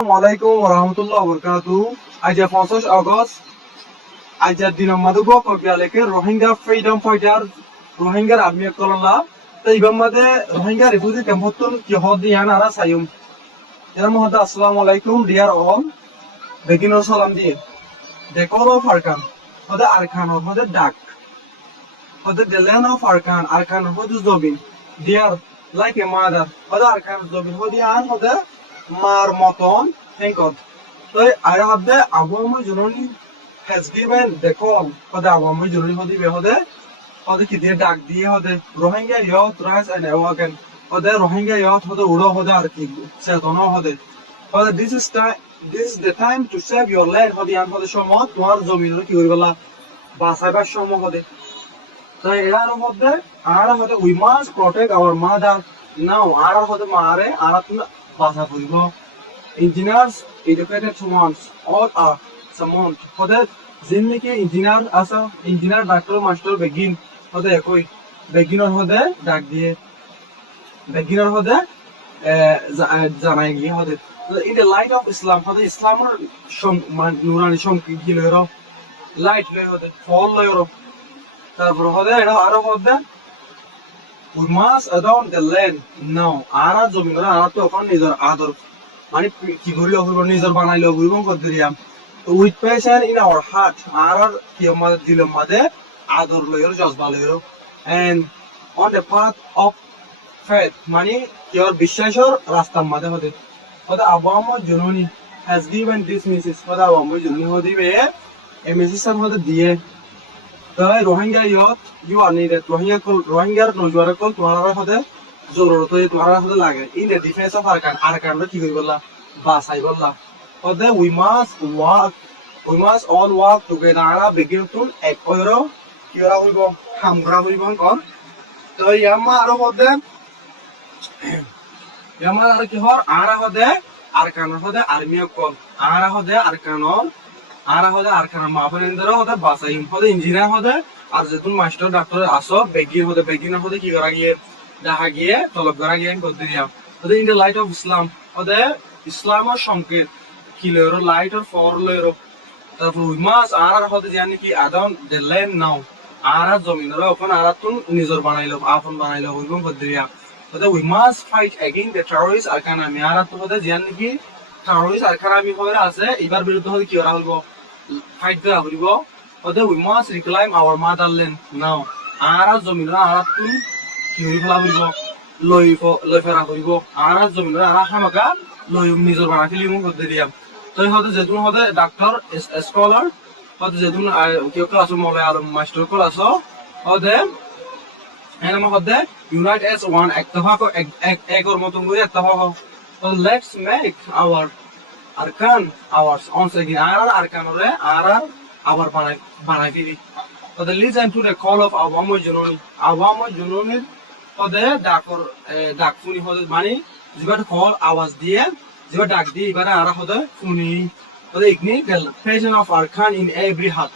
Assalamualaikum warahmatullahi wabarakatuh. Aja 5 August. Aja দিন আমাদের কবিয়ালেকে Rohingya freedom fighter Rohingya army কললা তাই ইবামাদে রোহিঙ্গা রিফিউজি ক্যাম্পতন কি হদিয়ান আরা সাইম এর মহদা আসসালামু আলাইকুম ডিয়ার অল বেগিনার সালাম দিয়ে দেখো ফারকান হদে আরকান হদে ডাক হদে the land of arkan arkan হদে জবিন ডিয়ার লাইক এ মাদার হদে আরকান জবিন হদিয়ান হদে মার মতন থ্যাংক গড তো আর হদে আবহাওয়া জননী has given the call হদে আবহাওয়া জননী হদিবে হদে কি দিয়ে ডাক দিয়ে হদে রোহিঙ্গা ইয়ত রাইস এন্ড অ্যাওয়াকেন হদে রোহিঙ্গা ইয়ত হদে উড়ো হদে আর কি চেতনা হদে হদে this is the time to save your land হদে আন হদে সময় তোমার জমিন কি করিবলা বাঁচাইবার সময় হদে তো এর মধ্যে আর হদে we must protect our mother now আর হদে মারে আর তুমি বাঁচা করিব engineers educated ones all are someone হদে জিন্দিকে ইঞ্জিনিয়ার আসা ইঞ্জিনিয়ার ডাক্তার মাস্টার বেগিন হদে একই বেগিনার হদে ডাক দিয়ে বেগিনার হদে জানাই গিয়ে হদে in the light of Islam হদে ইসলামের নুরানি সংকি লয়রো লাইট লয় হদে ফল লয়রো তারপর হদে এটা আরো হদে we must adorn the land now আরা জমিন আরা তো এখন নিজের আদর মানে কি করিল হইব নিজের বানাইল হইব করিয়াম with passion in our heart আরার কি আমাদের দিলের মধ্যে আদর লয়রো জজবা লয়রো and on the path of faith মানে your বিশ্বাসের রাস্তার মধ্যে হদে হদে আবহাওয়া জননী has given this message হদে আবহাওয়া জননী হদিবে এই মেসেজের মধ্যে দিয়ে তাই রোহিঙ্গা ইয়ত ইউ আর নিডেড রোহিঙ্গার নজওয়ার কল তোমার হদে জরুরত তোমার হদে লাগে in the defense of Arkan কি করি বললা বাসাই বললা হদে we must all work together Ara begin to এক কইরো কিরা হইব হামগরা হইব কোন তো ইয়ামা আরো হদে ইয়ামা আর কি হর আরা হদে আরকান হদে আর্মি কল আরা হদে আরকান মাবনেন্দর হদে বাসাইম হদে ইঞ্জিনিয়ার হদে আর যেতুন মাস্টার ডাক্তার আসো বেগিন হদে কি করা গিয়ে দেখা গিয়ে তলব করা গিয়ে করতে দিয়াম হদে in the light of Islam হদে ইসলামের সংকেত কি লয়রো লাইট অর ফর লয়রো তারপর উই মাস আর হদে জানি কি আদন দ্য ল্যান্ড নাও আরা জমিনরা ওখানে আরা তুন নিজর বানাইলো আপন বানাইলো হইব করতে দিয়াম হদে we must fight again the terrorist Arakan আমি আরা তো হদে জানি কি টেররিস্ট আরকান আমি হইরা আছে এবার বিরুদ্ধে হদে কি করা হইব ফাইট করা হইব হদে উই মাস রিক্লাইম আওয়ার মাদারল্যান্ড নাও আরা জমিনরা আরা তুন কি হইবলা হইব লই ফেরা হইব আরা জমিনরা আরা হামাকা লই নিজর বানা ফেলিম করতে দিয়াম তো হদে যেতুন হদে ডাক্তার স্কলার হদে যেতুন কেউ ক্লাস মলে আর মাস্টার ক্লাস হদে এনামা হদে ইউনাইট এস ওয়ান একতফাক একর মতন করে একতফাক let's make our Arakan ours once again আরকানরে আবার বানাই ফেলি হদে listen to the call of আওয়ামা জুনুনির হদে ডাক ফুনি হদে মানে যেটা কল আওয়াজ দিয়ে যেটা ডাক দিয়ে এবারে আরা হদে ফুনি হদে ignite the presence of Arakan in every heart